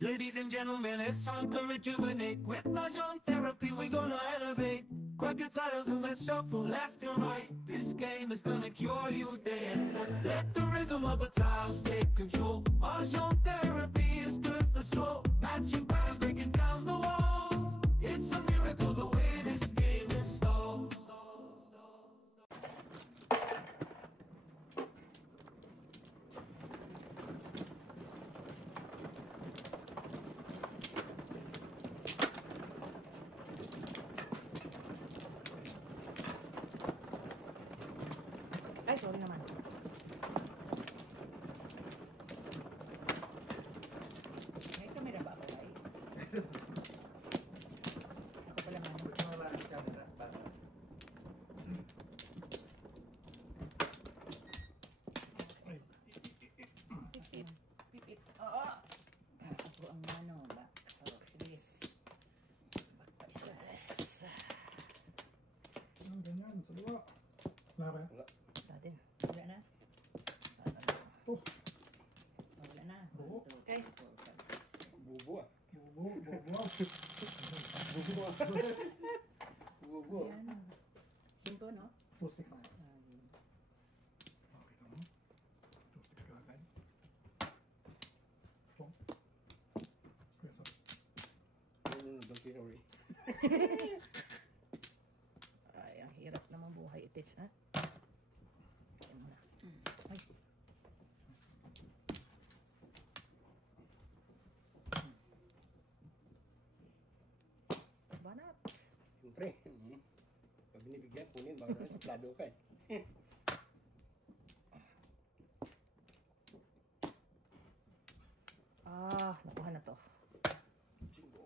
Ladies and gentlemen, it's time to rejuvenate. With Mahjong therapy, we're gonna elevate. Grab your titles and let's shuffle left and right. This game is gonna cure you day and night. Let the rhythm of the tiles take control. Mahjong therapy is good for soul. Matching patterns, breaking down the walls. It's a miracle the way this game installs. Ay, sorry naman. May kamera ba ako ay? Ako pala man. Pipit. Pipit. Oo. Ako ang ano ba? Oo, sige. Yes. Ganyan, sa luwa. Wala kaya? Wala. Natin. Wala na? Oh, Wala na. Oo. Okay. Bubo ah. bubo. Bubo ah. Bubo. Yan. Simple, no? 2 sticks na. Okay na mo. 2 sticks ka agad. Pong. Espresso. No, sorry. Ay, ang hirap naman buhay itich, ha? Ayan mo na. Ay. Banat. Siyempre. Pag binibigyan, kunin. Baka na suplado ka eh. Nakuha na to. Chingo.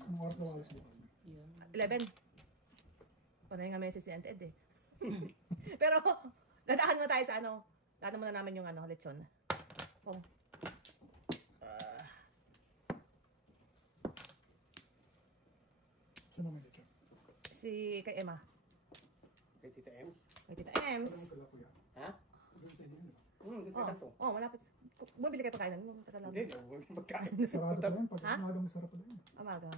Anong oras na alas bukas? Yun. 11. Panay nga message si Aunt Ed eh. Pero, dadaan muna tayo sa ano. Dadaan muna namin yung ano, lechon. Pong. Sino may lechon? Si kay Emma. Kay Tita Ems. Kay Tita Ems. Parang kala ko yan. Ha? Doon sa inyo yun. Gusto ka to. Malapit. Bumili kayo pagkain. Tagal lang. Hindi, huwag yung pagkain. Sarado pa yan. Pag Ha? umagang sarap pala yan. Amaga.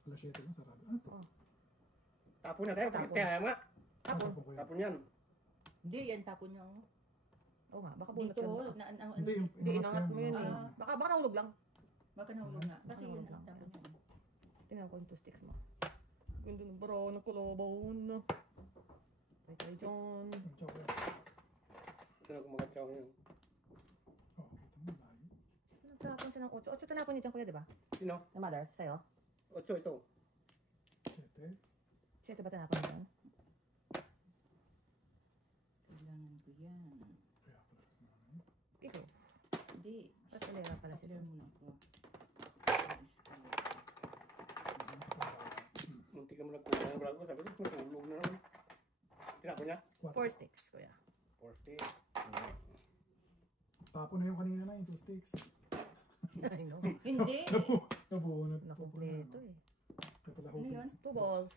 Alas 7 lang, sarado. Ano to? Tapon na tayo. Tapon. Kaya nga. Tapon. Tapon ko yan. Tapon yan. Hindi, yan tapon niya. Oh. Oo nga, baka bunot Dito, yan. Hindi, Hindi, inangat mo yun eh. Ah. Baka nahulog lang. Baka nahulog nga. Kasi Nahulog yun lang. ang tapon niya. Tingnan ko yung 2 sticks mo. Ganda ng bro, ng kulobon. Tay tayo dyan. Yung chocolate. Ito na kumagatsaw niyo. Oh, kita mo, layo. Nagtapon siya ng 8. 8 tinapon niya dyan kuya, di ba? Sino? Na mother, sa'yo? 8 ito. 7. 7 ba tinapon niya dyan? Kailangan ko yan. Kaya pala sa namin. Ikaw. Hindi. Pastelera pala sila. Kailangan muna ako. Munti ka mo nagkulang ng brago. Sabi ko, matulog na naman. Tinapon niya? 4 sticks, kuya. 4 stick. Tapon na yung kanina na, yung 2 sticks. I know. Hindi. Nabunot. Nakumpleto eh. Kaya pala Ano yun? 2 balls.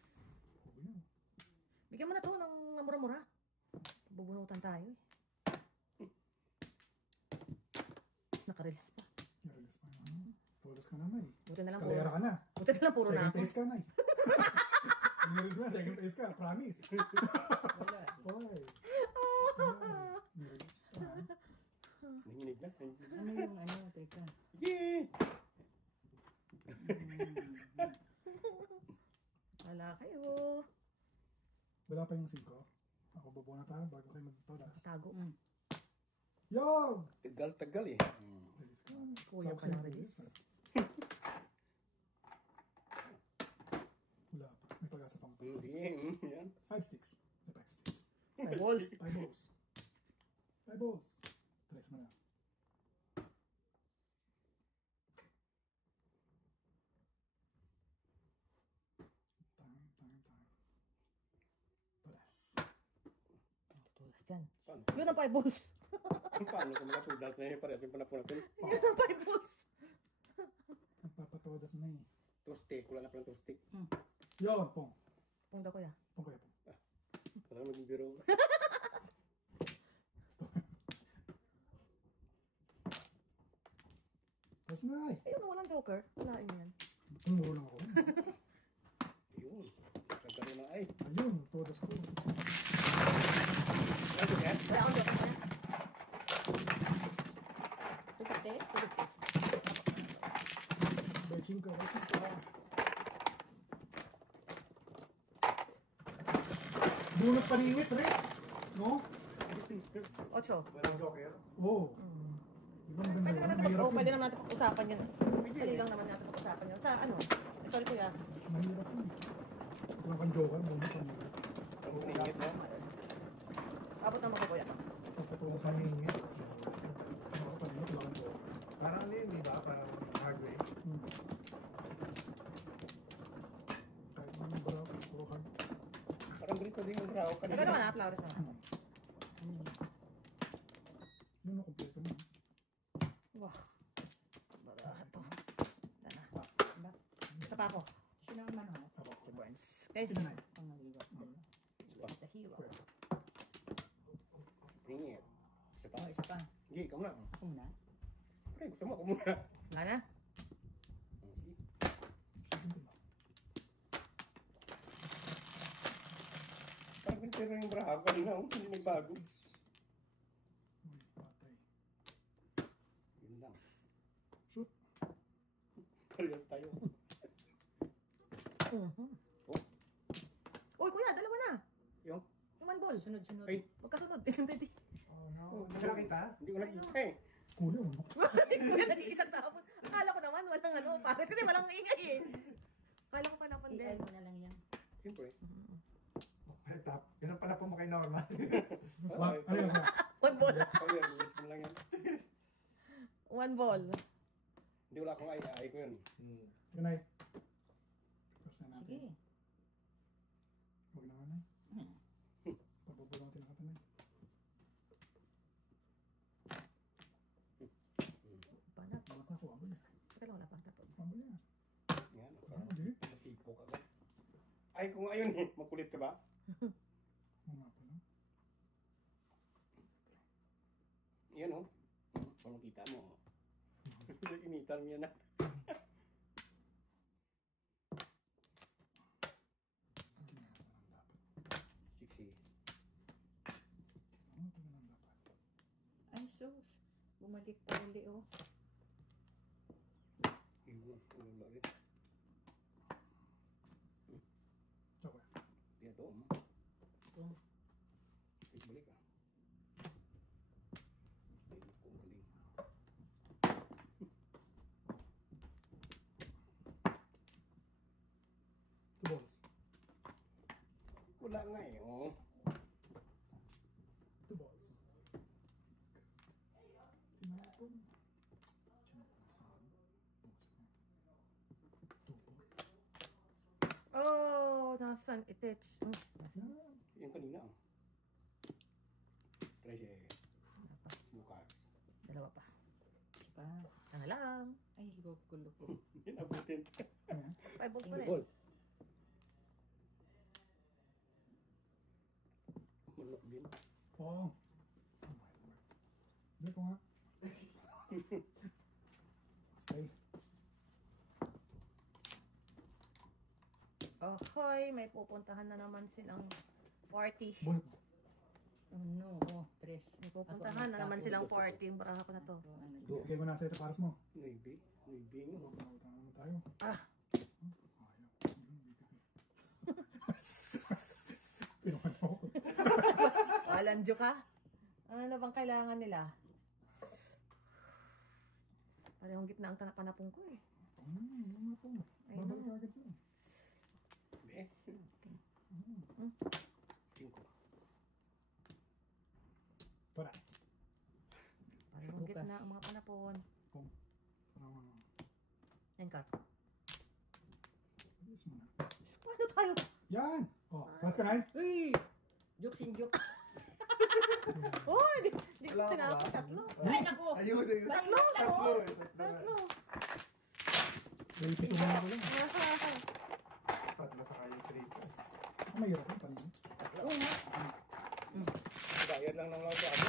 Huwag yun. Bigyan mo na to ng mura-mura. Bubunutan tayo eh. Naka-release pa. Narilis pa yun. Tulos ka naman eh. Buti na lang Eskalera ka na. Buti na lang puro na Second ako. place ka na eh. Narilis na, second place ka. Promise. Wala. Hoy. Narilis pa. Nanginig na. Nanginig na. Ano yung ano? Teka. Yee! Wala kayo. Wala pa yung 5. Ako bubuo na tayo bago kayo magtodas. Tago. Yo! Tagal-tagal eh. Release ka. Kuya pa ng release. Wala pa. May pag-asa pang 5 Hindi. sticks. Yan. 5 sticks. 5 sticks. May balls. 5 balls. 5 balls. Tres mo na. Time. Todas. Tulas dyan. Paano? Yun ang 5 balls. Paano kung makatudas na yun? Parehas yung panapon natin. Yun ang 5 balls. Nagpapatodas na eh. Toastic. Wala na palang toastic. Yo, Pong. Punta ko ya. Pong kaya Pong. Wala na magbibiro. na eh. Ayun, walang joker. Walain mo yan. Tumuro lang ako. Yun. Kagano na ay. Ayun, todas ko. Ano yan? Wala akong joker na yan. 250? Benching ka. Bunot paningit, Rex. No? 8. Walang joker. Oo. Di ba maganda Pwede yun? naman Mahirap pwede yun. naman natin pag-usapan yun. Pwede lang naman natin pag-usapan yun. Sa ano? Sorry kuya. Mahirap yun. Walang kang joker, bunot paningit. Ang piningit mo. Abot naman ko kuya. Pagpatuloy sa hingit. Bunot paningit, wala kang joker. Parang ano yun, di ba? Parang hardware. Kahit naman bravo, puro hard. Parang ganito din yung bravo Ikaw kanina. naman ha, flowers naman. Yun ang kompleto na. Wow. Barato. Tana. Isa pa ako. Sino ang manok? Ako. Si Burns. Okay. Pinanay. Pangaliwat din. The hero. Pingit. Isa pa. Oh, isa pa. Sige, ikaw muna. Ako muna. Pre, gusto mo ako muna. Nga na. Sige. Parang ganito yung bravo kanina. Hindi nagbago. Patay. Yun lang. Shoot. Parehas tayo. Uy kuya, dalawa na. Yung? Yung one ball. Sunod-sunod. Ay. Magkasunod. Pwede. Oh no. Oh, Hindi ko nakita. Hindi ko nakita eh. Huli ang manok. Kuya, nag-iisang tapon. Akala ko naman walang ano. Bakit? Kasi walang ingay eh. Akala ko pa napon AI din. mo na lang yan. Siyempre. Tap. Yun ang pala po mo kay Norma. Wag, ano yun? One ball. Kaya, gusto mo lang yan. One ball. Hindi wala akong ay ko yun. Pinay. First na natin. Sige. Huwag na nga na. Pagbubulo natin nakatanay. Banat. Balak na ako, aboy. Teka lang, wala pang tapon. Aboy yan. Yan. Ah, hindi. Napipo ka ba? Ay, kung ayun eh. Makulit ka ba? Oo nga pala. Yan oh. Kung makita mo. Initan mo yan na. Ang ginagawa ng dapat. Siksi. Ano ito na lang dapat? Ay, sus. Bumalik pa uli, oh. Iwan. Wala rin. Joker. Di ito. Ito. Balik ah. Ay, kung galing. Two balls. Wala nga eh. Oh. Two balls. Tinapon. Two balls. Oh, nasan? Itich. Yan. Yung kanina ah. 13. Bukas. Dalawa pa. Isa pa. Ano lang. Ay, gulo ko. Yan abutin. Ayan. 5 balls pa rin. Ball. Manok din. Oo. Oh my lord. Hindi ko nga. Stay. Ahoy, may pupuntahan na naman silang party. Bunot mo. Oh, no. Oh, tres. May pupuntahan na naman silang party. Yung baraha ko na to. Ako, ano, Go. Bigay ko na sa ito paras mo. Navy. Navy. Huwag na utang naman tayo. Ah. Ayaw. Pinuhan mo ako. Walang ka? Ano bang kailangan nila? Parehong gitna ang panapong ko eh. Ano po? Babalik agad yun. Be. 5. Paras. Parehong Bukas. gitna ang mga panapon. Parang ano. Yan ka. Alis mo na. Paano tayo? Yan! Oh, paras ka na eh. Uy! Joke sin joke. Oh, di ko Wala ka tinapos. ba? Tatlo. Ay, naku! Ayun, ayun. Tatlo! Tatlo eh. Tatlo. Baby, sumunod ko lang. Tatlo sa kayo, straight. Ako mahirap yung paningin. Oo nga. Bayad lang ng lahat ako.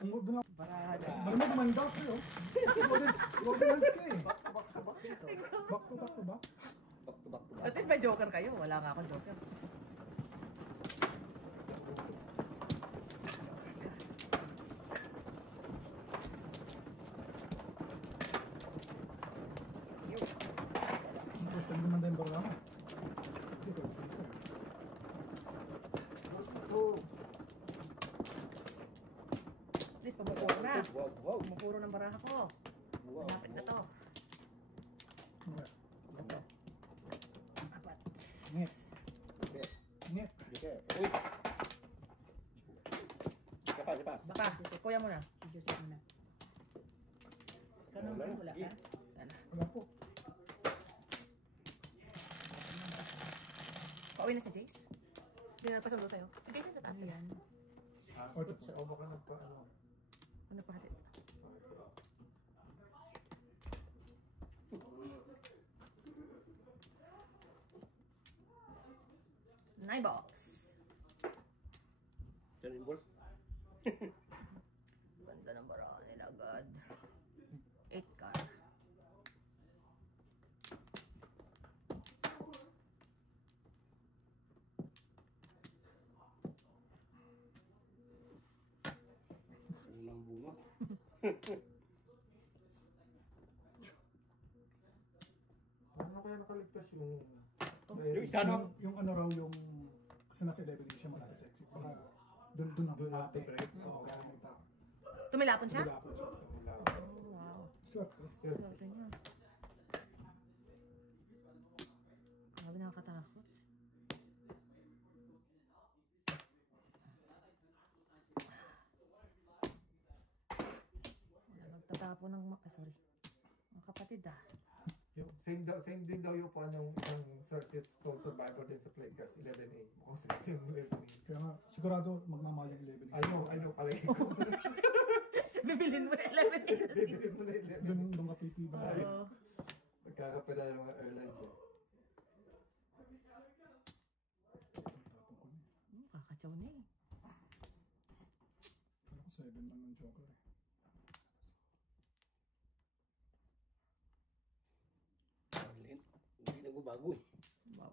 Ang doon lang. Barada. Marunong kumain daw sa'yo. Golden hands ka eh. Back to back to back. Back to back to back. At least may joker kayo. Wala nga akong joker. First time naman din ba lang? At least pumupuro na. Wow, wow. Pumupuro ng baraha ko. Wow. Malapit na to. Apat. Ngit. Okay. Ngit. Okay. Uy. Siapa? Baka, kuya mo na. Si Joseph muna. Ikaw naman, wala ka? Wala po. Pauwi na si Jace. Hindi na pasundo sa'yo. Si Jace sa taas Ano na. yan? O baka nagpa-ano. Ano pa hati? Nine balls. Diyan yung balls. Ganda ng baraha nila agad. 8 car. Unang bunot. Paano kaya nakaligtas yung... Yung isa, no? Yung ano raw yung... Kasi nasa 11 din siya malapit sa exit. Baka doon ang ate. Oo, kaya may tao. Tumilapon siya? Wala po siya. Oh, wow. Swerte. Swerte niya. Grabe, nakakatakot. Wala nagtatapo ng... sorry. Ang kapatid ah. Yung same din daw yung paano yung isang sources soul survivor din sa Plaguegrass 11A. Mukhang sikat yung 11A. Kaya nga, sigurado magmamahal yung 11. I know, palagi ko. Bibilin mo na 11 years. Bibili mo na 11. Doon ka pipi. Oo. Magkakapala ng mga airlines eh. Kakatsaw na eh. Kala ko 7 lang ng joker eh. Hindi nagbabago eh. Wow.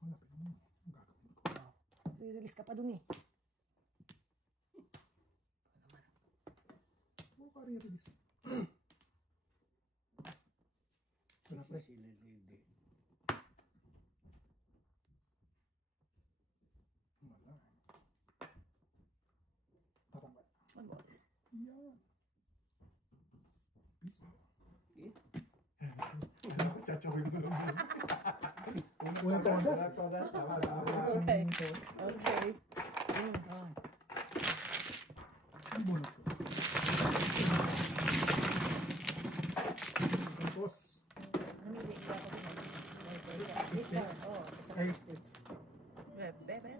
Wala, pero ang gagawin ko. Re-release ka pa dun eh. Oo, ka re-release. Ito na pre. Sila lady. Wala eh. Tarang. One ball. Yan. Peace. Ano, chachawin mo lang. Unang todas. Tama. Okay. Okay. Oh. Ang bunot ko. Tapos, Ano yung ikaw ko siya? This car, oh. ay, Bebe.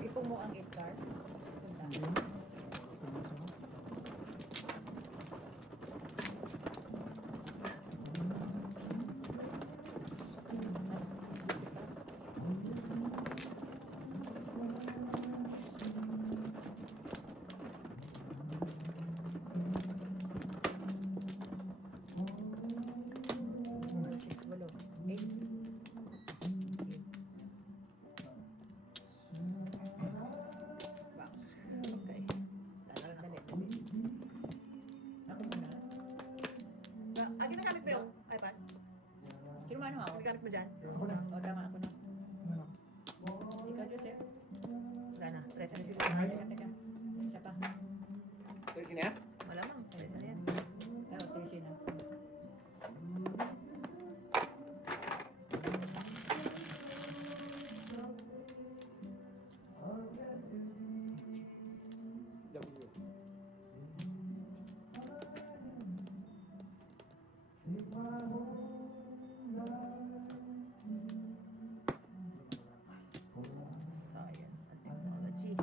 Ipong mo ang 8 car. Punta. yun. Gusto mo sa mga. Walo. 8. Box. Okay. Dala na Dali, ako. dali. Ako muna. Ginagamit mo yung iPad? Sino man ako? Ginagamit mo dyan? Ako na. O, tama ako na. Ano? Ikaw, Joseph. Wala na. Presa na sila. Teka. Isa pa. Pero sino yan? Malamang. Presa na yan. Oo, Tracy na. W. Science and technology.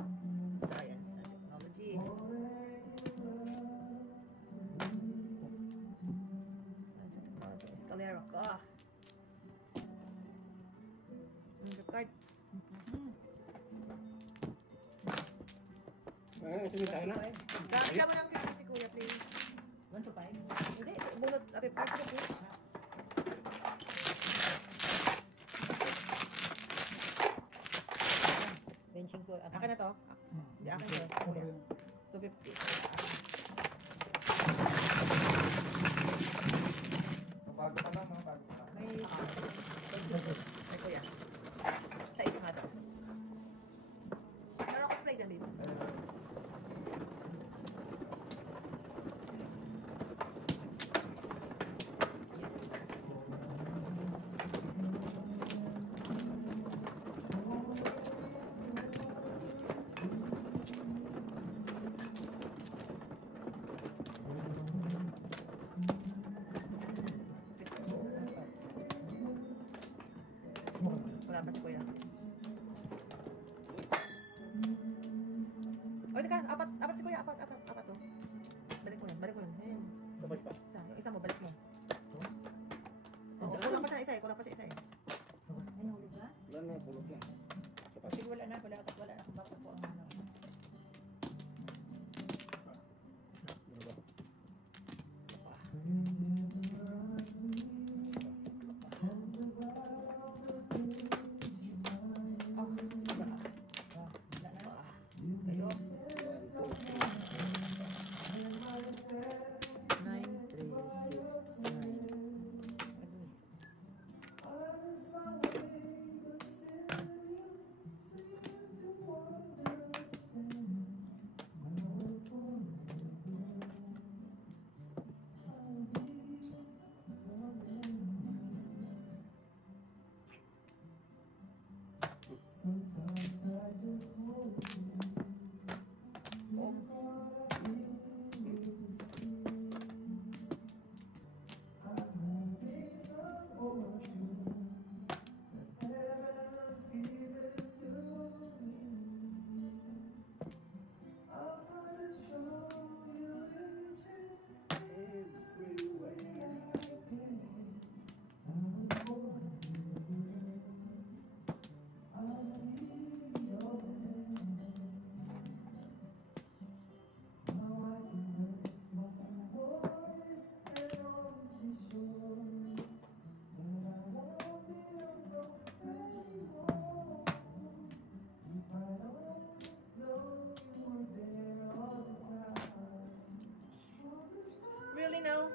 Card. Sige tayo na. Bigyan mo ng 50 si Kuya, please. 1 to 5. Hindi, bunot. Apip card ko, please. Benching ko. Akin na to. Hindi, akin to. Kuya. 250. Bago pa lang, mga bago pa lang. May Ay, Kuya. Sa isma to. Meron ako spray dyan, babe. Wala pa si Kuya. O, teka, apat si Kuya, apat to. Balik ko yun. Ayan. Sabay pa. Isa, yung isa mo, balik mo. Oo, kulang pa sa isa eh. Ay, nahulog ba? Wala na, pulot na. Kasi wala na akong baka po ang ano. Kayo. 9, 3, 6, 9. Really now?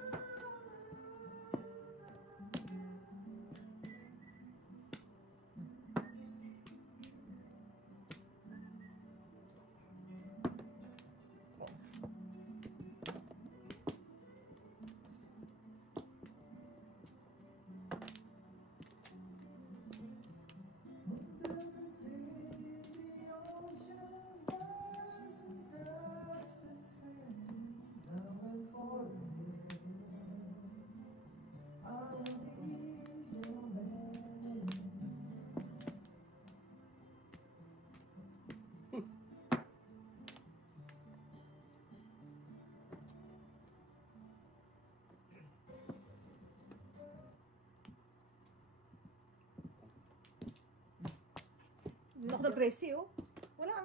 Lock na Tracy, oh. Wala.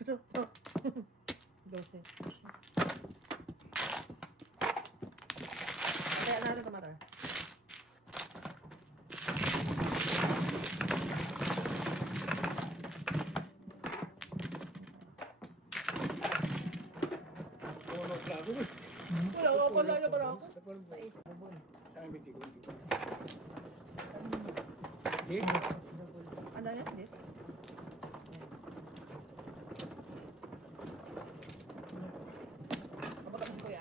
Pero, oh. 12. Kaya natin ito, Mother. Wala ko pala niya para ako. Saan yung biti ko? Ano yan? This? Kapag si Kuya.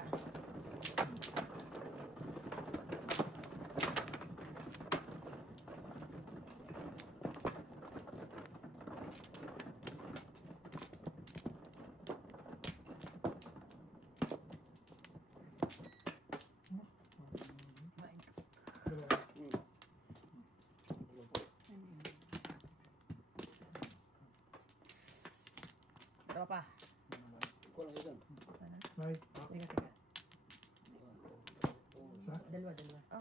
Dalawa pa. Kulang isa. Right. Teka. Isa. Dalawa. Oh.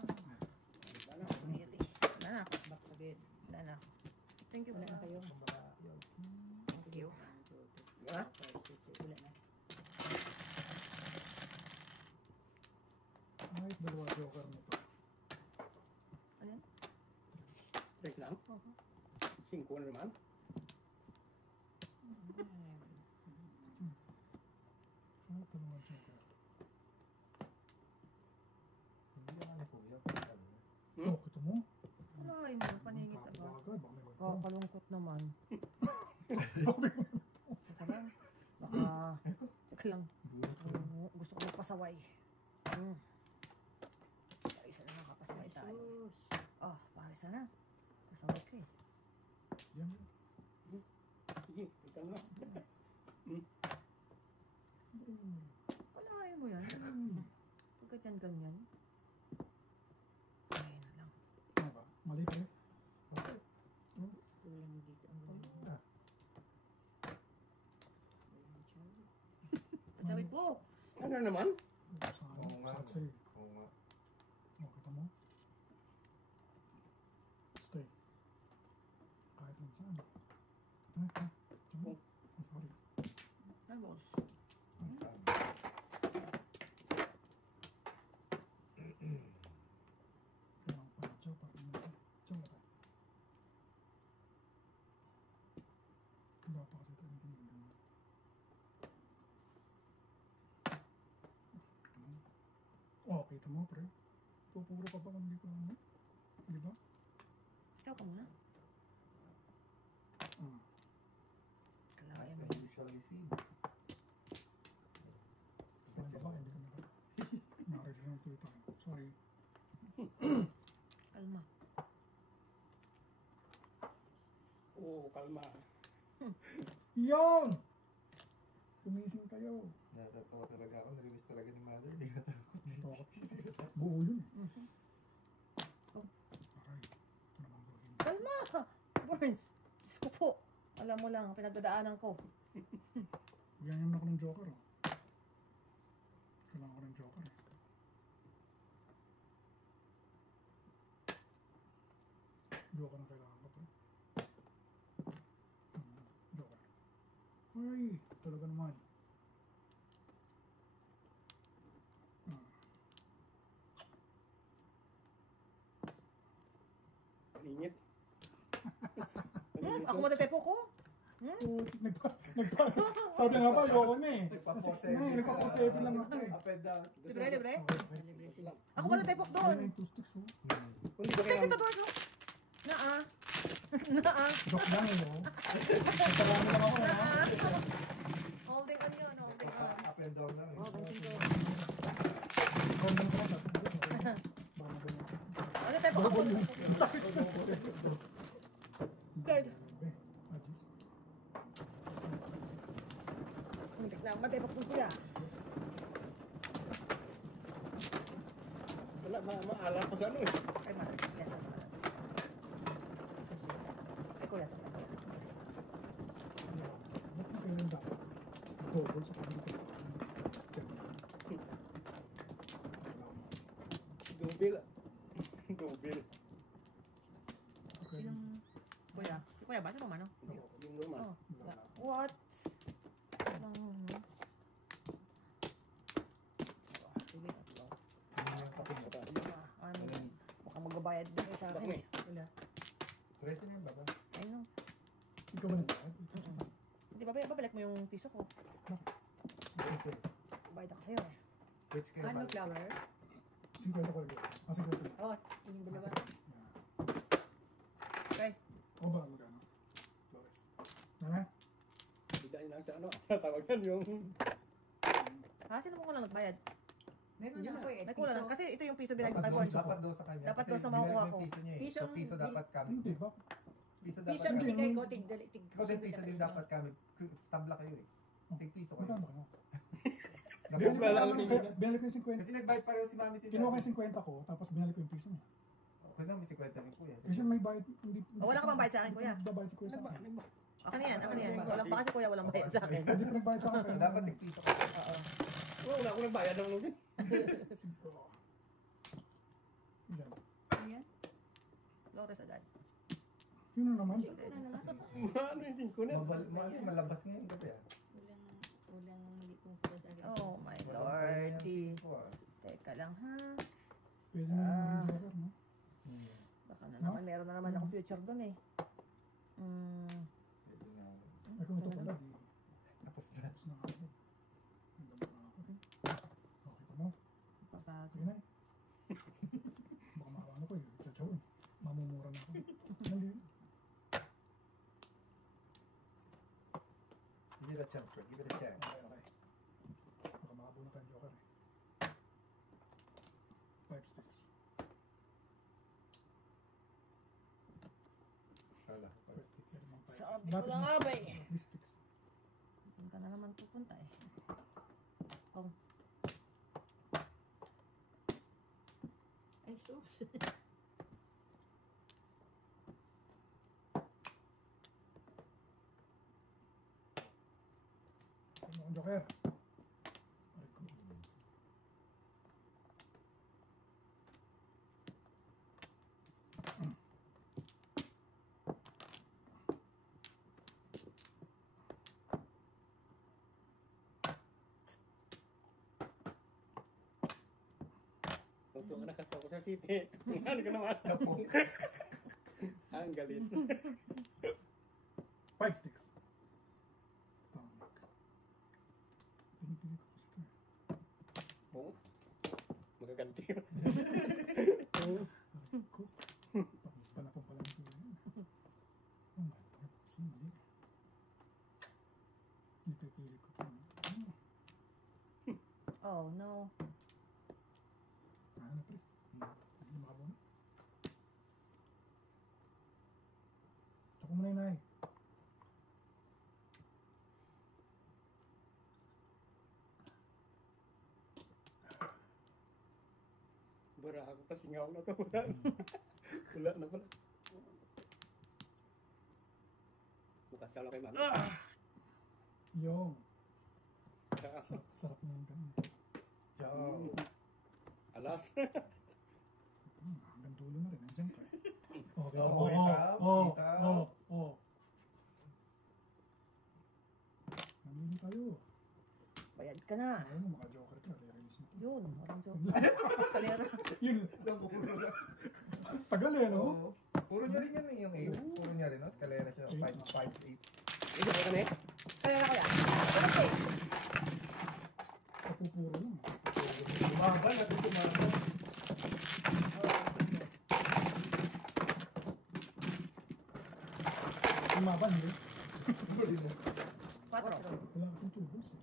Wala na. Back to bed. Wala na. Thank you. Wala na kayo. Kumbaga, yun. Thank you. Ha? Wala na. Ay, dalawa joker nito. Ano yan? 3 lang? 5 na naman. Ah, dalawa joker. Hindi naman ni Kuya. Ano? Oh, kita mo? Wala, hindi mo paningit agad. Kapagod, baka may Oh, magpapag. kalungkot naman. Teka lang. Baka, teka lang. Gusto ko magpasaway. Paris na nakapasaway tayo. Oh, Paris na. Pasaway ka eh. Yan. Sige, ikaw na. Palahay mo yan. Pagkat yan ganyan. Ay na lang. Ano ba? Mali pa eh. Kulang dito ang wala. Sabi po. Ano naman? Oo nga. Saksi. Oo nga. Oh, kita mo? Stay. Kahit lang saan. Ito na. Diyan mo. Oh, sorry. Ay, boss. Kaya lang pala. Diyan pa. Diyan ka. Wala pa kasi tayo hindi ganyan. Oh, kita mo, pre. Pupuro ka pa kung hindi ka ano. Di ba? Ikaw ka muna. Ah. Kalayan As mo I yan. usually see. Sa mga babae, hindi kami ba? Nakakita ng tuloy tayo. Sorry. Kalma. Oo, kalma. Yon! Gumising kayo. Natatawa talaga ako. Narilis talaga ni Mother. Hindi ka takot. Takot. Buo yun. Okay. Ito naman gawin. Kalma! Burns! Diyos ko po. Alam mo lang, pinagdadaanan ko. Ganyan ako ng joker. Oh. Kailangan ko ng joker. Joker na kailangan ko. Pre. Joker. Ay! Talaga naman. Paningit. Ako matatepo ko. Oh, sabi nga ba, ayoko na eh. Nagpapakasayapin lang ako eh. Up and down. Libre, libre. Okay. Ako matatepo doon. Ayun yung 2 sticks oh. Kung di ka Kasi kailangan, ito doon. Naa. Naa. Joke lang eh oh. Nagtawanan lang ako ha. Naa. Holding on yun, holding on. Up and down lang. Oh, pansin ko. Condom ko sa baka magaling. Ano tayo pa ako? Double yun. Ang sakit ko. Guard. Ajis. Hindi na matatepo ko kuya. wala, maalam pa sa ano eh. Ay, mahal. Yan, mahal. Ay, kuya. Ba't na kailan dapat? Double sa kabili ko. Dubil. Dubil. Okay. Kuya. Si kuya ba? Sino mano? Yung normal. Oh. What? Sige, tatlo. Ano? Mukhang magbabayad din kayo sa Bak akin. eh. Wala. Preso na yung baba. Ay, no. Ikaw ba nagbayad? Hindi ba, babalik mo yung piso ko. Preso. Bayad ako sa'yo eh. Which kayo Ano ba? flower? 50 ko yun. 50. Oh, yung dalawa. Okay. O ba magano? Flores. Nana? Bida yun lang sa ano. Sa tawagan yung... Ha? Sino mo ko lang nagbayad? Meron na ako eh. May kulang lang. Kasi ito yung piso binayad ko Dapat kay doon, Born. dapat doon sa kanya. Dapat Kasi doon sa makukuha binayad ko. yung piso niya eh. Piso So, ang piso bin- dapat kami. Hindi ba? Piso Piso dapat ang kami. binigay ko, tig Ikaw din piso din dapat kami. Tabla kayo eh. Tig piso kayo. Magkano ba kayo? Dapat- Binalik ko yung 50. Kasi nagbayad pareho si Mami si Kinuha ko Daddy. yung 50 ko, tapos binalik ko yung piso niya. Okay na, may 50 rin kuya. Kasi may bayad, hindi... Oh, wala ka bang bayad sa akin, kuya? Babayad si kuya sa akin. Ako na yan, ako na yan. Walang pa kasi kuya, walang bayad sa akin. Hindi pa nagbayad sa akin. kaya- Dapat tig piso kayo. Oo. Wala ako nagbayad ng lugin. Yan. Ano yan? Flores agad. Yun na naman. Singko na naman. Ano yung 5 na? Malabas ngayon gabi ah. Walang mali kong flood agad. Oh my Walang pwede yan, lordy. 5 ah. Teka lang ha. Pwede na yung joker, no? Baka na naman, meron na naman ako future dun eh. Pwede nga. Ay, kung ito pala, di. Tapos na. Tapos na ako. Ang dami na ako. Okay, tama. Pabago. Sige na eh. Baka makaano ko eh. Tsatsawan. Mamumura na ako. Hindi. Give it a chance, bro. Give it a chance. Okay, okay. Baka makabuno pa yung joker eh. 5 sticks. Kala. 5 sticks. Yan naman 5 sticks. Sabi ko na nga ba eh. These sticks. Doon ka na naman pupunta eh. Oh. Ay, sus. Ano ang joker? Ay, ko. Tungtong ka na kasi ako sa city. Ano ka naman? Ang galis. 5 sticks. Pangit. Pinipili ko kasi ito eh. Oo. Magaganti. Aray ko. Panapang pala nito yun. Oh my God. Kasi mali. Ipipili ko pa. Oh no. Ano pre? Hindi makabuno. Tako mo na yun ay. Bara ako pa singaw na to. Wala na pala. Bukas lang kay mami. Yung. Saka, Sarap na yung ganun. Ciao. alas. Hanggang dulo na rin. Nandiyan ka. Okay. Oh, Oo. wait up, Oo. wait up. Oo. Oo. Namili tayo. Bayad ka na. Ayaw mo, maka-joker ka. Re-release mo. Yun, walang joke. Kalera. Yun. Puro na. Tagal eh, no? Oo. Puro niya rin yan eh, yung 8. Puro niya rin, no? Escalera siya. 5, 8. Ito ba kami? Kalera ko yan. Okay. Kapupuro lang. Lumaban, natin lumaban. Lumaban, hindi. Huli mo. 4. Wala kasing tubos eh.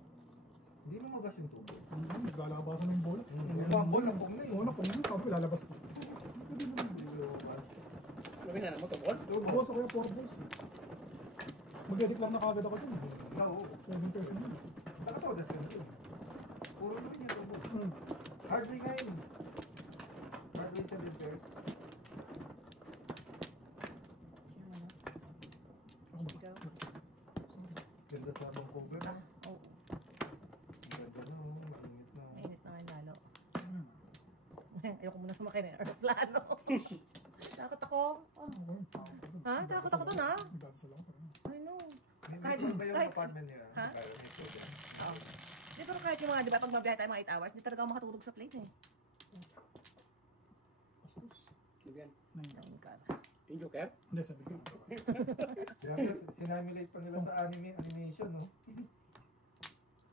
Hindi lumabas yung tubo. Naglalabasan ng bola. Lumabon, napong na Oo, yun. napansin. Sabi ko, lalabas pa. Sabi na naman tumon. Boss, ako yung 4 balls eh. Mag-edit lang na kagad ako dun. Oo. 7 pairs naman. Nakatodas ka na yun. Puro na rin yung tubo. Hmm. Hardly nga yun. Hardly 7 pairs. Ako ba? Ikaw? Ganda sa mga cover na. Oh, Ganda na, oh. Mainit na. mainit na ngayon lalo. Ayan. Ayoko muna sumakay ng aeroplano. Takot ako. Oh. Okay, tao ko dun. Ha? Takot ako dun, ha? Nagdadasal ako pa rin. I know. May Kahit- ba yung kahit- apartment niya? Ha? Kaya may program. Di pero kahit yung mga, di ba, pag mabiyahe tayo mga 8 hours, di talaga ako makatulog sa plane eh. Pastos. Ano yan? Nine. Car. Yung joker? Hindi, sabi ko. Grabe, sinamulate pa nila sa animation, no?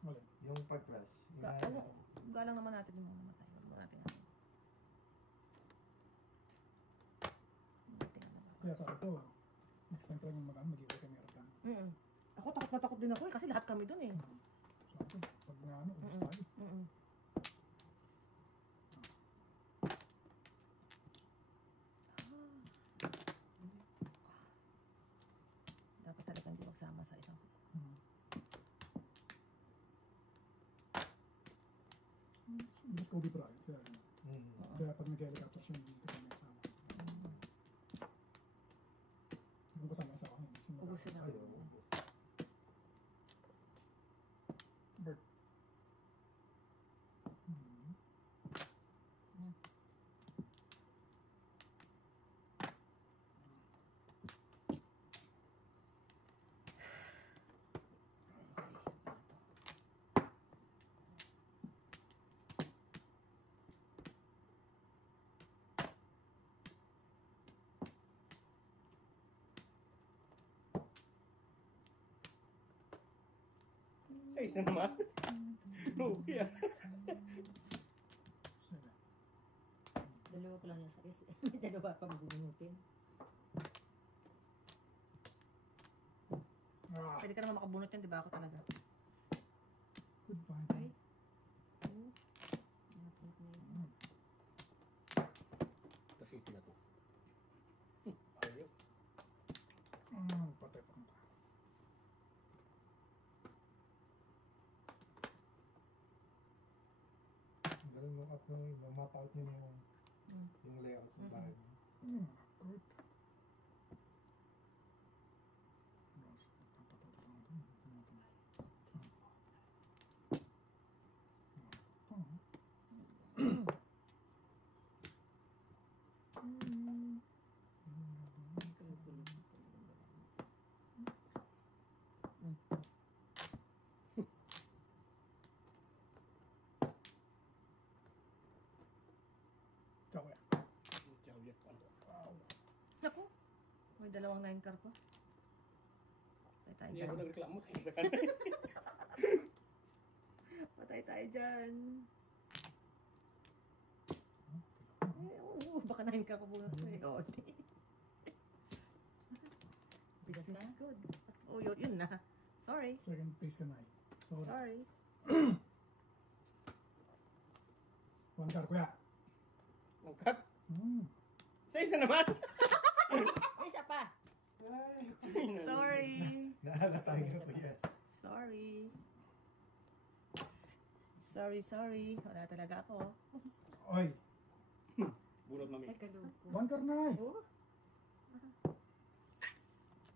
Wala. Yung pag-crash. Ano? Galang naman natin yung mga namatay. Huwag mo natin ano. Kaya sabi ko, next time talagang mag-iway kami aeroplano. Ako takot na takot din ako eh, kasi lahat kami dun eh. Sabi ko, pag na ano, ubus tayo. Dapat talaga hindi magsama sa isang. Mas Kobe Bryant. Kaya, kaya pag nag-helicopter siya, hindi ka kami kasama. Kung kasama sa akin, hindi Ubus sila. sa'yo. Bert. Isa naman. Okay ah. 7. Dalawa pa lang yung size. May dalawa pa mabubunutin. Ah, Pwede ka naman makabunot yan, di ba? Ako talaga. goodbye. Ay. Oh. Napunot na yun. Kasi ito na to. Ayaw. Patay pa kanta. Ganun mo up nung map out niyo yung layout ng bahay niyo. Good. Ciao, yak. Naku, may dalawang 9 car pa. Patay tayo Hindi dyan. ako nagreklamo. Isa ka na. Patay tayo dyan. Baka 9 car pa bunot ko eh. Oo, di. Business is good. Oh, yun na. Sorry. Second place ka na eh. Sorry. Sorry. One car, kuya. Ang cut. Hmm. Sa isa naman. Isa pa. Sorry. Naalala tayo ko yan. Sorry. Sorry. Wala talaga ako. Oy, Bunot mami. Ay, kaluko. one car na eh. Oh.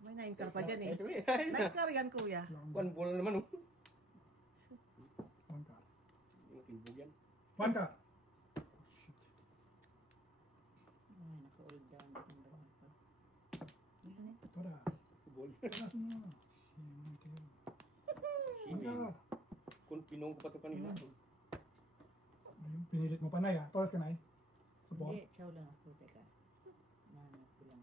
May 9 car pa dyan eh. Sa isa. 9 car yan, kuya. One ball naman oh. One car. Yung timbog yan. One car. Ay, naka-all down. Ang dalawa pa. Todas. Ball. Todas mo na. Sino kayo? One Hindi. car. Kung pinong ko pa ito kanina. Ayun, pinilit mo pa na ya. Todas ka na eh. Sa ball. Hindi, chow lang ako. Teka. Nanap ko lang.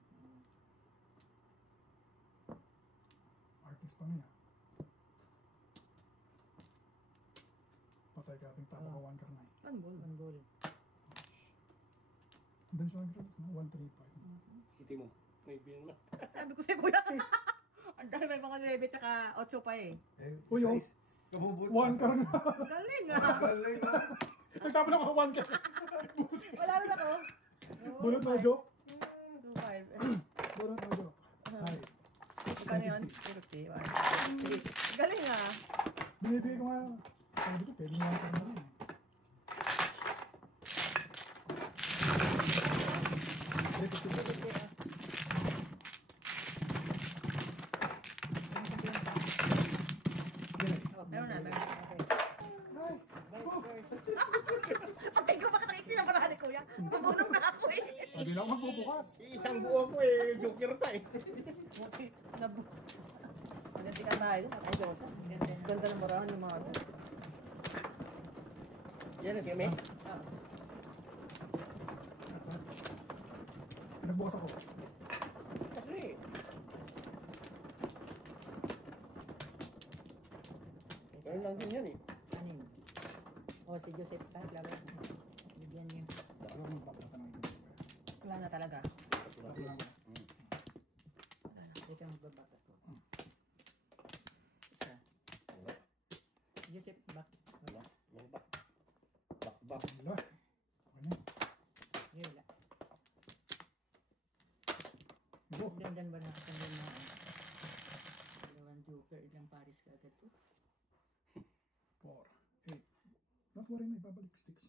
Artist pa na ya. Patay ka ating tapa ka one car na eh. One ball. One ball. Dan siya ang 135. City mo. May bin naman. Sabi ko sa'yo, kuya. Ang dami may mga 9 tsaka 8 pa eh. Uy, oh. Kabubut. One car na. Galing ah. Galing ah. Nagtapon ako one car. Wala rin ako. Bulot na joke. 2-5. Bulot na joke. Ay. Magkano yun? 50. 1. Galing ah. Binibigay ko nga. Sabi ko, pwede nga car na rin. Meron na. Ay, Patay ko baka naisip na marami kuya. Mabunong na ako eh. hindi na ako magbubukas. Isang buo ko eh. Joker pa eh. Ganti ka tayo. Ay, joke. Ganda ng barahan ng mga. Yan na siya, may. Nagbukas ako. Kasi. Ganun lang din yan eh. Anim. Oh, si Joseph pa. Labas na. Bigyan niyo. Wala akong magpapatanong ito. Wala na talaga. Wala na. Ito ang babaka ko. Isa. Joseph, back. Wala. Wala ba? Bak. Wala. Okay na. Wala. Go. Dandan ba na ako na dalawang joker, ilang paris ka agad to? 4, 8. Don't worry na, ibabalik sticks.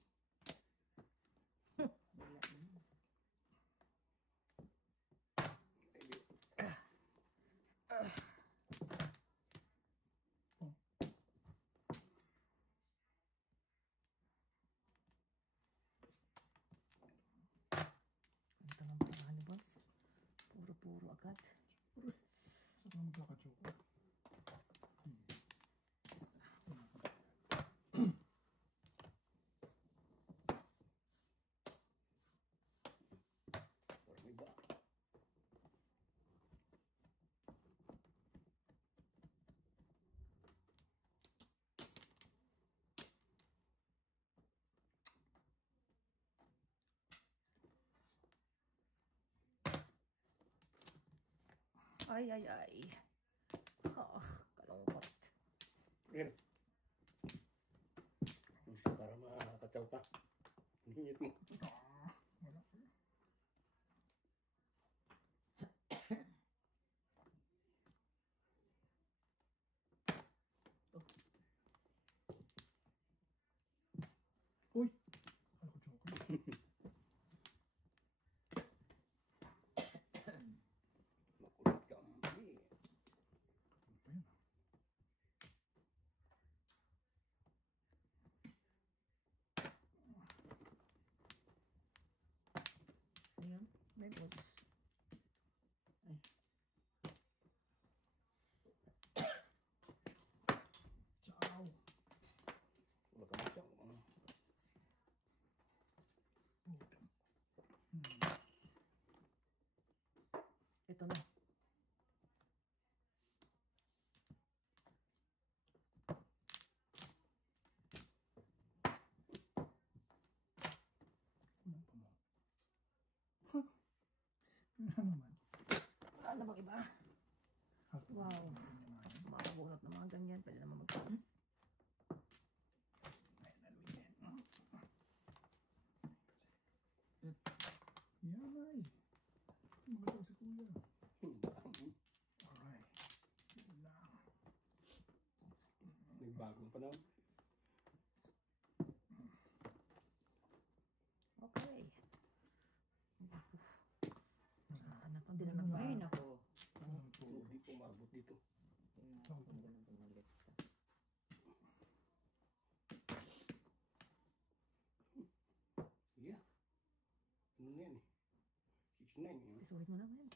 Wala na. Ganda ng barahan ni boss. Puro agad. Saan ka magkaka-joker? May ba? Ay, ay, ay. Oh, kalungkot. Yan. Para makakataw ka. Hingit mo. Wala. Uy! Akala ko joker. Makulit ka. Mali. Ano pa yun? Ayun, may boots. Ciao! Wala ka masyang. Puta. Ito na. Kulang pa mo. Ano naman? Wala na bang iba? Hato. Wow. Ganyan naman. Makabunot na mga ganyan. Pwede naman mag-sauce. Ayan, aluin yan. Yan ay. Magalaw si kuya. Alright. Yun lang. Nagbagong panahon. Okay. Anak ko, hindi na Ano nagbahay. Ay, lang? nako. Walang tulo. Hindi ko umabot dito. Kung ganun pumalit ka. Yeah. Ano na yan eh? 6'9". Isulit mo na ngayon.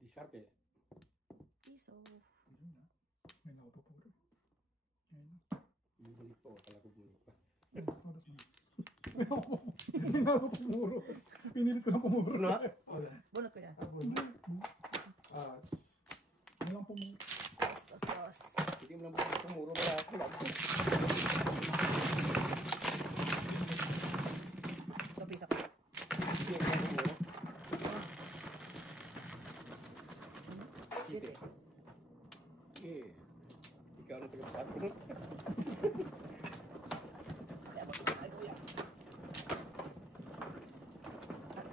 Diskarte. Piso. Yun na. May nakapapuro. Ayan na. Bumalik pa. Akala ko bumalik pa. Todas mo na. May nakapapuro. Pinilit ko ng pumuro. Ano? Bunot ko yan. Walang pumuro. Tos, tos. Hindi mo lang bumalik pumuro. Wala ako lang. Ito, piso ko. Hindi mo lang pumuro. Shit. Eh. Ikaw na tagapatro. Kaya mo, ay, kuya.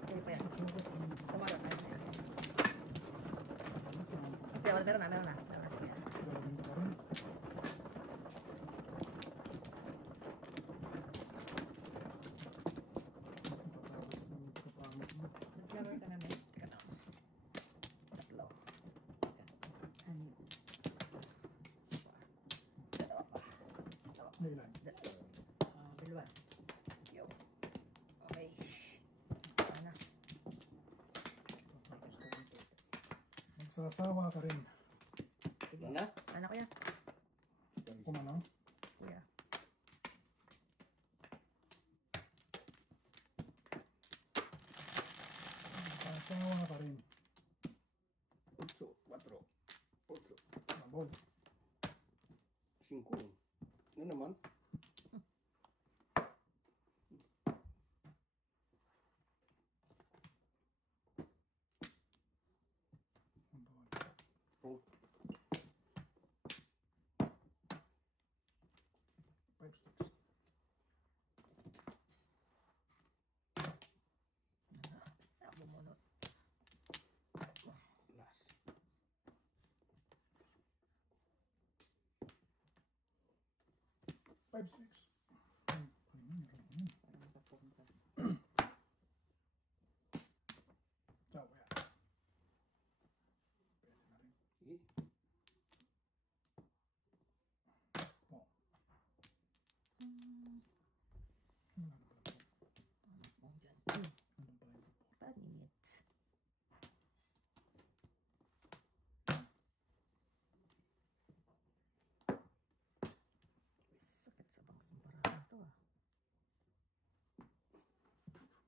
Kuya pa yan. Tumaro tayo. Kaya, meron na, meron na. Meron na, sige. Gagawin ka rin. Tapos magkapangit mo. Nag-flower ka namin. Teka lang. Tatlo. Ano? Dalawa pa. Na ilan? Dalawa. Yo. Okay. Ano? Tapos ka rin. Magsasawa ka rin. Sige. Ano? Ano kuya? Kumano? Kuya. Magsasawa ka rin. 8, 4, 8, Mabol. 5. Ano naman? Mabol. Oh. 5 sticks. Bumunot. Last. 5 sticks. Kanina meron ko yun. Parang papunta. Ciao, kuya. Pwede na rin. Sige. Po. Wala na pala. Oh, dyan. Andun pala yung Paningit. Sakit sa bangs ng parang ito ah.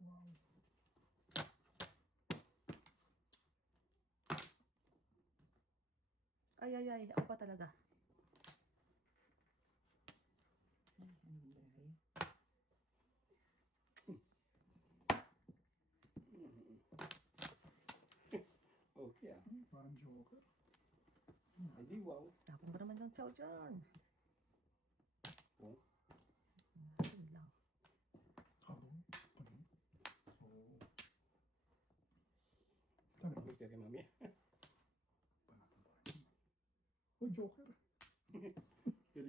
wow. Ay, ay, ay. Ako pa talaga. Ay, anong bahay? Joker. Hindi, wow. Tapon ko naman ng chow dyan. Oh. Ayun lang. Kabong. Kabong. Oo. Tama. Mister kay mami. Oh, Joker. Very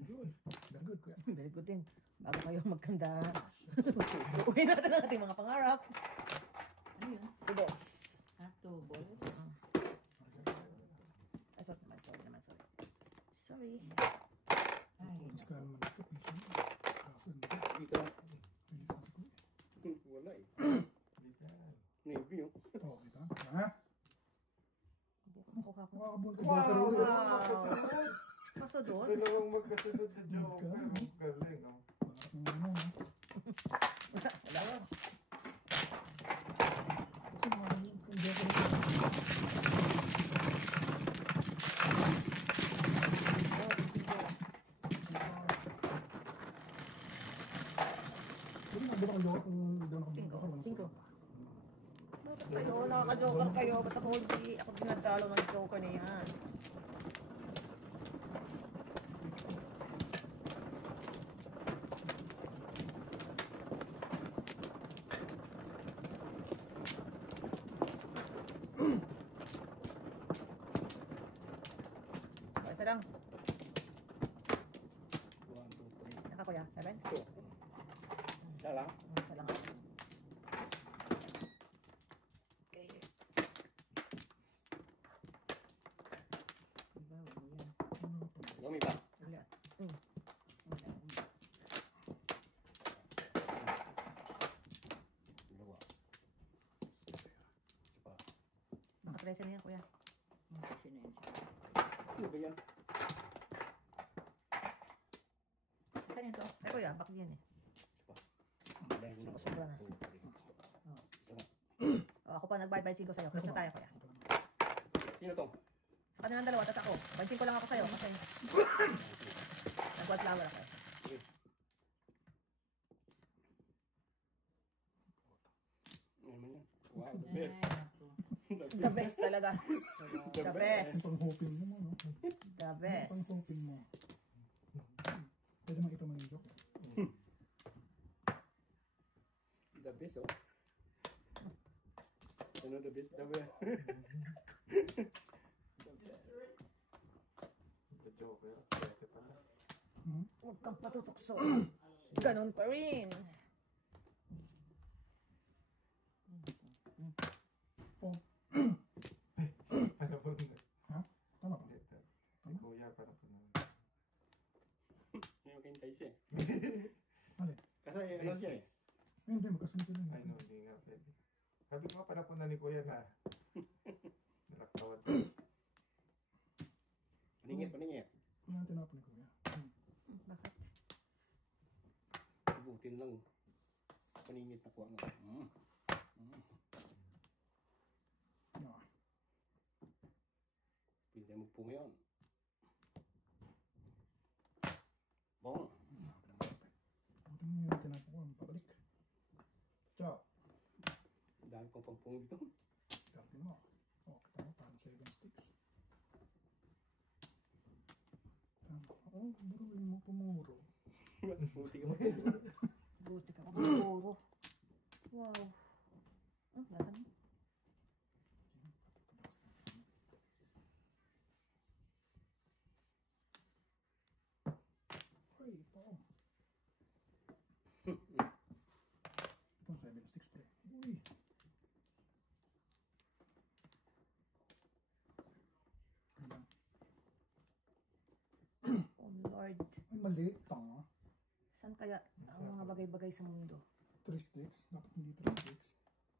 good. Very good, kuya. Very good din. Bago kayo magkanda. Uwi natin ang ating mga pangarap. Ano yun? Tubos. Ha? Tubol? Ay, sorry naman, sorry naman, sorry. Sorry. Ay, Mas kaya naman ito, piso. Kaso, hindi. Dito. Pilis na si kuya. Wala eh. Bigan. Navy oh. Oh, kita. Ha? Makuha ko. Makakabuhan ko Joker ulit. Magkasunod. Kaso doon. Dalawang magkasunod na Joker. Galing, no? Parang ng ano, ha? Wala. Kasi makakabuhan ko Joker. Pwede magbuka ang Joker kung doon ako Joker. walang Cinco. problema. Bakit kayo? Nakaka-joker kayo. Ba't ako hindi? Ako dinadalo ng joker na yan. O, isa lang. 1, 2, 3. Naka kuya. 7? Ito. Isa lang. Isa lang ako. Okay. diba? Wala yan. Dami ba? Wala. Mm. Wala. Dalawa. Pa. Naka-13 na yan kuya. Kasi na yun siya. Ano ba yan? Saan yun to? Ay kuya, back yan eh. Dahil na. Sobra na. O, ako pa nag-bye-bye 5 sa'yo. Kasi tayo kuya. Sino to? Sa kanilang dalawa, tas ako. Bansin ko lang ako sa'yo kasi nag-wallflower ako. Sige. Ano man yan? Wow, the best. Ay, naku. The best talaga. The best. Ang pang-hoping mo, no? The Ang best. pang-hoping mo. Pwede makita mo yung Joker. The best, oh. Ano the best? Sabi yan. The Joker. Swerte pala. Huwag kang patutukso. Ganon pa rin. Oh, Panapon na. ha? Tama ba? Hindi, kay Kuya, panapon na. Ngayon kayong tayo siya eh. Alin? Kasi ano siya eh. Ay, hindi, magkasunod sila. Ay, no, hindi nga pwede. Sabi ko nga, panapon na ni Kuya na. Nalaktawan. Paningit, paningit. Kaya tinapon ni Kuya. Bakit? Butin lang. Paningit na kuha mo. No. Pwede tayo magpunga yun. Bong. Buti mo yung tinapon ko, pabalik. Ciao. Dami kong pangpunga dito. Dati mo. Oh, kita mo, parang 7 sticks. Oh, buruin mo, pumuro. Buti ka mo. Buti ka puro. Wow. Lasa mo? Hoy, po. Itong 7 sticks pre. Uy. Ano? Oh Lord. Ay, mali. Tanga. Saan kaya ang mga bagay-bagay sa mundo? 3 sticks. Dapat hindi 3 sticks.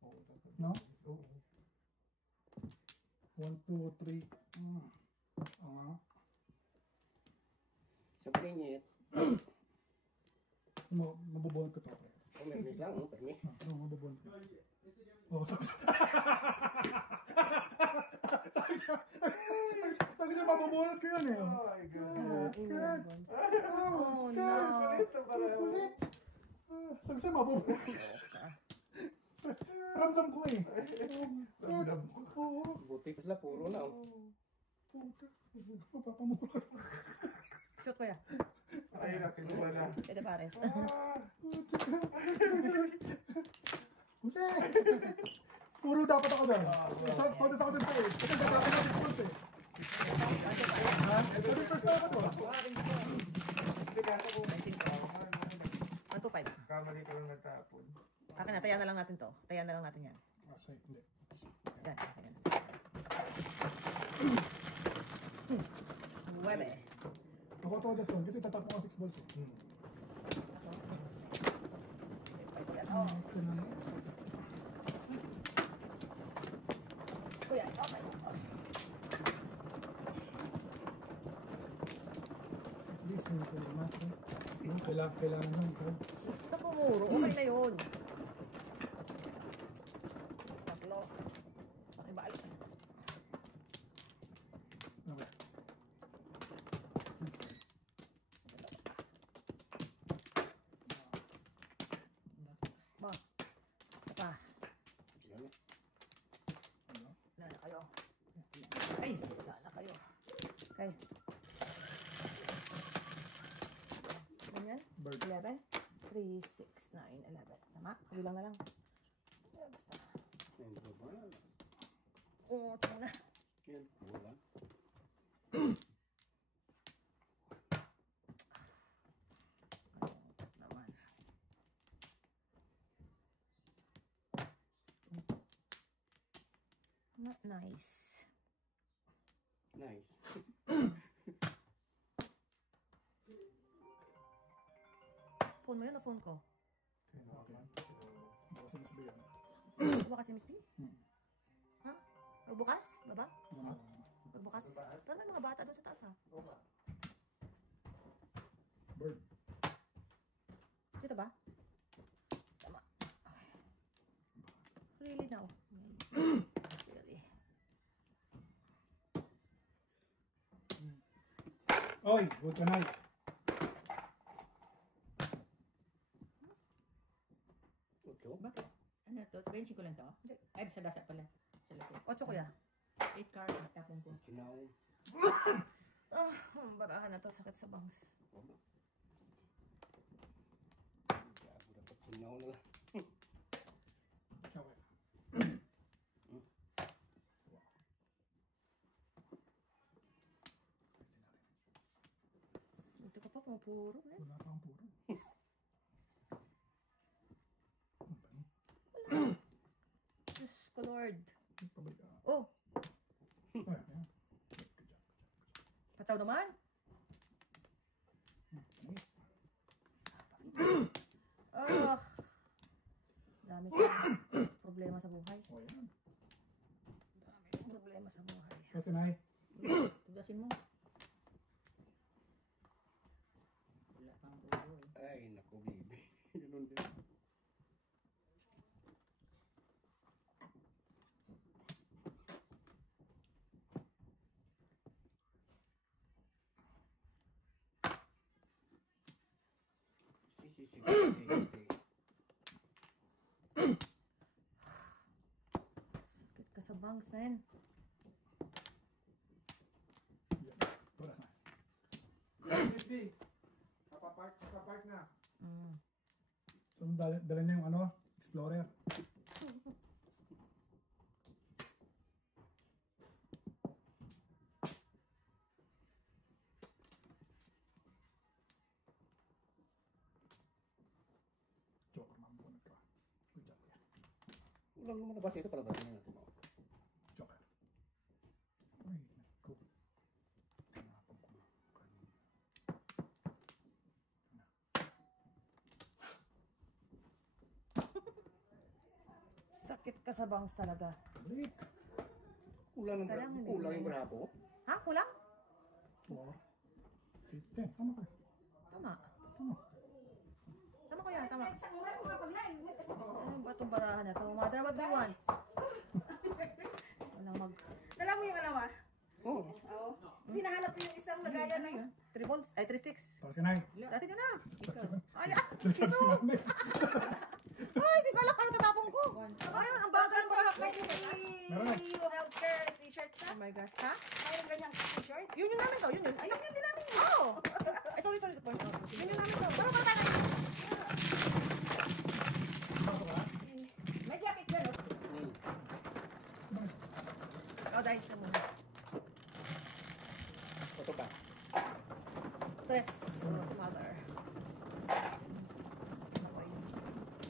Oo, dapat. No? Oo. 1, 2, 3. Sa paningit. Mabubuhan ko to pre. Oh, may miss lang. Permi. Ano, mabubuhan ko. Oh, sabi siya mabubuhan ko yun eh. Oh my God. God. Oh God. no. Kulit na pala. Kulit. Sabi siya mabubuhan. Ramdam ko eh. Ramdam ko. Oo. Buti pa sila. Puro na. Oh. Papamura ka. Shoot kuya. Ayun na, kinuha na. Pwede pares. Jose! Puro dapat ako doon. Todas ako doon sa'yo. Kasi dapat ako natin schools eh. Ha? Ito rin first na ako to. Hindi ka ako kung 125. kamali ko lang natapon. Akin na, tayan na lang natin to. Tayan na lang natin yan. Say, hindi. Yan, ayan. 9. Ako todas doon kasi tatap ko 6 balls eh. Kuya, okay. At least kung ito naman. Kailangan nyo ikaw. Basta pumuro, okay na yun. Tatlo. Pakibalik. Okay. Ba, isa pa. Yan. Wala na kayo. Ay, wala na kayo. Okay. Ganyan? Bird. 11, 3, 6, 9, 11. Tama? Kabilang na lang. Ay, basta. Yan, baba. Oo, ito na. Yan, wala. Naman. Not nice. Nice. Phone mo yun o phone ko? Okay. Baka sinasabihan. Bukas si Miss P? Ha? Magbukas? Baba? Magbukas? Parang may mga bata doon sa taas ha? Bird. Dito ba? Tama. Really now? Really? Oy, good night. Okay. Bakit? Ano to? 20 ko lang to? Ay, sa dasa pala. Sa lasit. 8 kuya. 8 card. Tapon ko. Sinaw. Ah, ang barahan na to. Sakit sa bangs. Gago, dapat sinaw na lang. Okay. Dito ka pa pumupuro. Eh. Wala pa ang puro. Diyos ko Lord. Pabalik ka. Oh, Ay, ayan. Good job. patsaw naman. Ah, dami ko problema sa buhay. O, ayan. Dami kong problema sa buhay. Kasi nai. Tugasin mo. Wala pang tubo eh. Ay, naku, baby. Ganun din. Sakit ka sa bangs, man. Yan. Todas na. Miss B, kapapark na. So, dala niya yung ano, Explorer. Joker, mabunod ka. Good job, kuya. Walang lumalabas ito, palabasin na natin. Joker. Ay, naku. Tinapon ko na kanina. Sakit ka sa bangs talaga. Balik. Kulang Kailangan ng kulang din. yung brapo. Ha? Kulang? 4. 10. Tama ka. Tama. Tama. Tama ko yan, tama. Ano ba itong barahan na ito? Mother, what do you want? Walang mag... Dala mo yung alawa? Oo. Oo. Kasi nahanap ko yung isang lagayan na yun. 3 balls? Ay, 3 sticks. Tapos ka na. Tasin nyo na. Ikaw. Ay, ah! Tapos si mami. Ay, di ko alam ano tatapong ko. Ay, ang bagal ng barahan. May Meron na. healthcare t-shirt ka? Oh my gosh. Ha? Mayroong kanyang t-shirt. Yun yung namin to, yun. Ayun yung din namin yun. Oo! Ay, sorry, point. Yun yung namin to. Pero para tayo. Pasok ka? May jacket ka, no? Ikaw, dice ka muna. Ito pa. Press. Mother. Okay.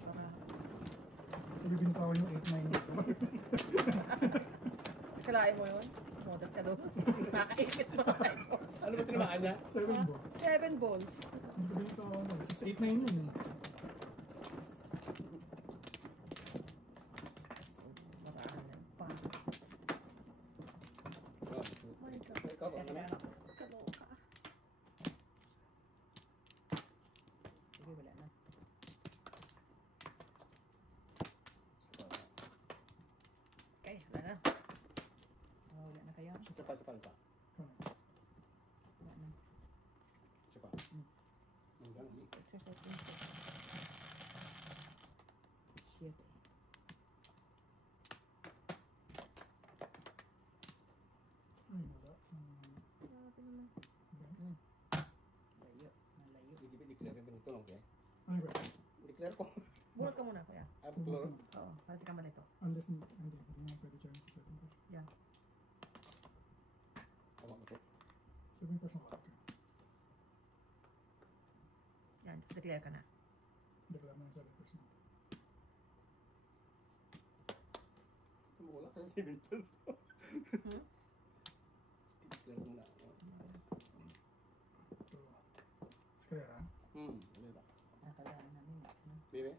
Para. Ibibinta ko yung 8-9 nito. Kalain mo yun? Modas ka doon. Nakakaipit mo tayo. Ano ba tinamaan niya? 7 balls. 7 balls. Ibibinta ko ano. 6-8-9 yun eh. Masahan pa. Oh My God. ikaw ba? Ano? Kaloka. Sige, wala na. Okay, wala na. Oh, wala na kayo? Isa pa. Wala na. Isa pa. Hanggang hindi. Exercise din siya. Shit. Ay, wala. Layo. Malayo. Declare ba nito? Okay. Ay, wait. Declare ko. Bulat ka muna, kuya. Pluro. Oo, parati ka man ito. Unless, hindi nga pwede siya sa setting ko. Yan. Tama ko. 7% lock. Yan, tapos declare ka na. Declare mo yung 7%. Tumula ka ng 7 Hmm? Declare mo na. Ito. Square, ha? Wala ba? Kailangan namin. Ano? Bebe?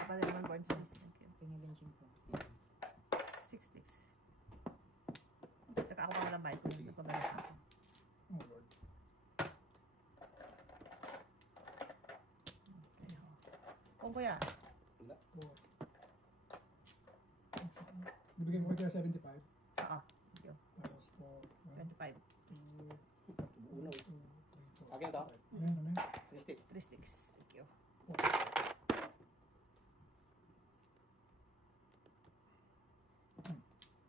Pwede naman board size. Thank you. Pingilinsin ko. 6 sticks. Teka, ako pa walang bite. Nagpabalik ako. Oh, Lord. Okay, ho. Kung kuya, Wala. 4. Bibigyan ko kaya 75. oo. Thank you. Tapos 4, 1, 25. 2, Uno. 3, 4. Akin to? Ayan, ano yun? 3 stick. 3 sticks. Thank you.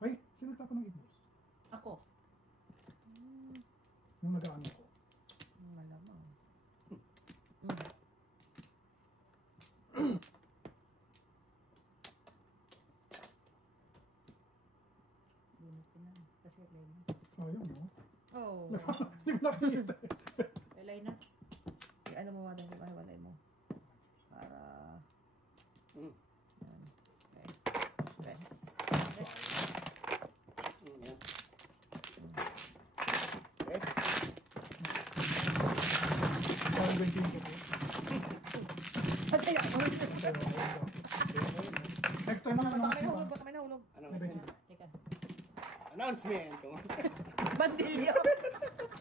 Ay, sino nagtapon ng 8 balls? Ako. Nung nag-ano ko. Malamang. Bunot ko na. Kasi lay na. Sayang, no? Oh. Hindi ko nakikita. Lay na. Ano mo nga yung mahiwalay mo? Para... Mm. Yan. Okay. Press. Yan. Okay. Parang 20 ko po. Patay ako. Next time na Baka may nahulog. ano. Baka may nahulog. Announcement. Teka. Announcement. Bandilyo.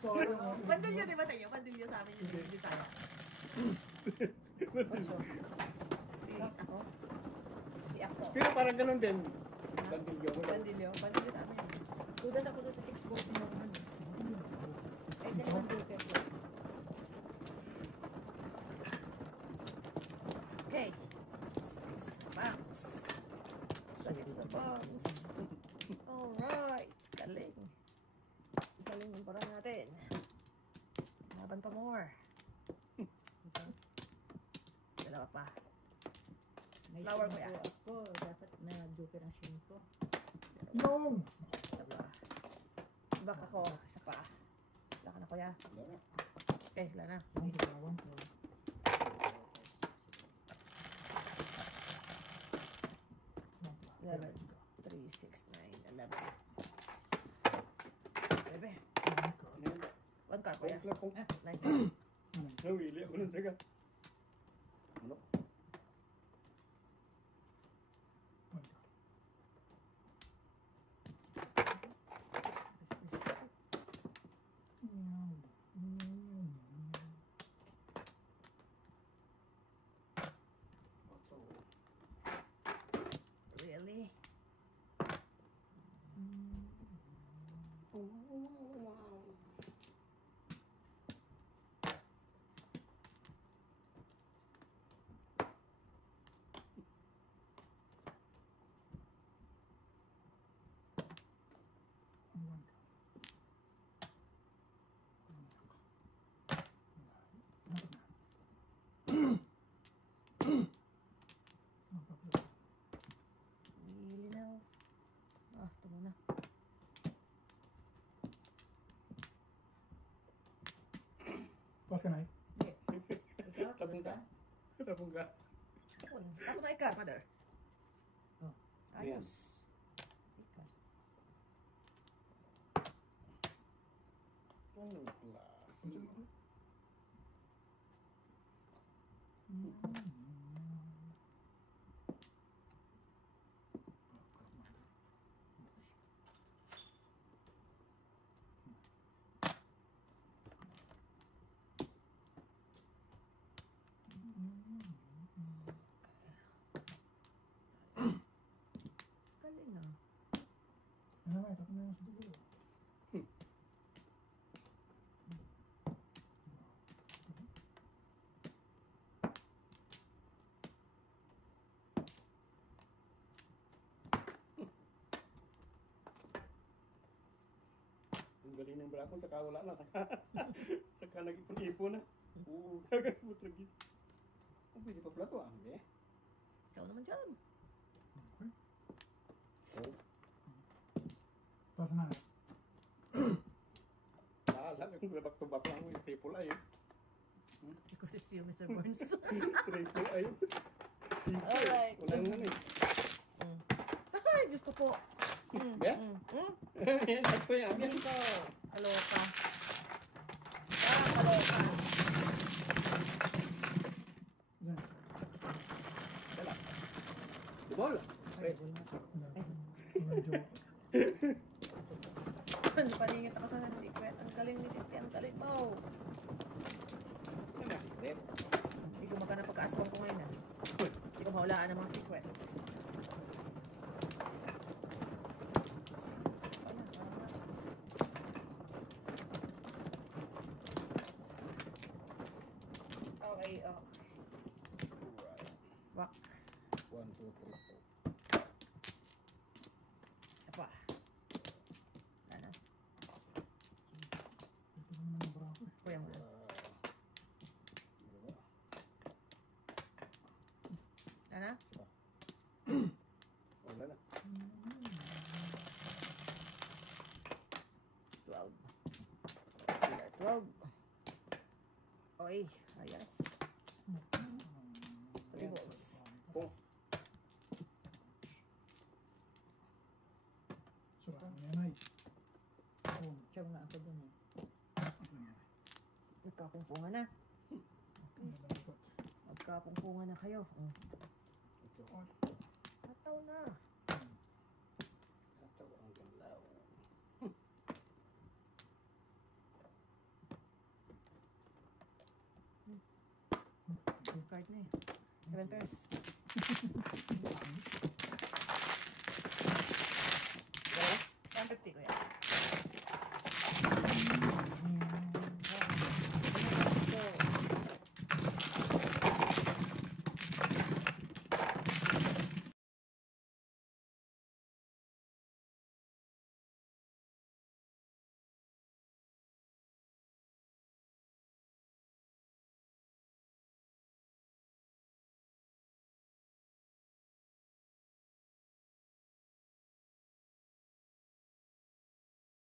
Sorry, no? Bandilyo, di ba tayo? Bandilyo sa amin yun. Hindi tayo. Otso. Si ako. Si ako. Pero parang ganun din. Bandilyo. Bandilyo. Bandilyo sa amin. Tudas ako doon sa 6 balls mo. Ano? Ay, dalawang joker ko. Okay. Bounce. Sakit sa bounce. Alright. Galing. Galing yung parang natin. Laban pa more. Dalawa pa. May Flower ko sinabi yan. ako. Dapat na joker ang 5. Long! Isa pa. Baka ko. Isa pa. Wala ka na kuya. Okay, wala na. Long, dalawa. 11, 3, 6, 9, 11. Bebe. One card kuya. Nice. Nawili ako ng saga. Ano? Really? Tapos ka na eh. Ikaw, Tapong ka. Tapong ka. Ako na ikat, mother. Oh. Ayan. Ayos. Ikaw. Anong klase? Galing ah. Ano nga, tapos na yung sa dulo. Ang galing ng brako, saka wala na, saka nag-ipon-ipon na. Oo, kagagutragis. Oh, pwede pa pala to, hindi. Ikaw naman dyan. Oh, Tapos na. naalala kung babak-to-back lang yung triple ay. Because it's you, Mr. Burns. Triple ay. Alright. Walang ano eh. Ay, Diyos ko po. Yeah? Yan, sakto yan. Yan. Ito. Kaloka. Kaloka. Yan. Dala. Dibol. Ay, wala. Walang joke. Paningit ako sa secret. Ang galing ni Sisti. Ang galing mo. Ano na? Red. Hindi ko magkana pagkaaswang ko ngayon ah. Hindi ko mahulaan ng mga secrets. Okay, oh. Right. Wak. 1, 2, 3, 4. Isa pa. Ano? Ito naman ang brako eh. Kuya mo lang. Dalawa. Ano? Wala na. 12. 12. Oy, ayos. 3 balls. Oh, Sura mo yan ay. Oh, Siyam nga ako dun eh. ako yan ay. Nagkapungpungan na. Nalalagot. Nagkapungpungan na kayo. ito. Ataw na. Ito ang galaw. Yung card na eh. 7 pairs. Dalawa? 150 ko yan.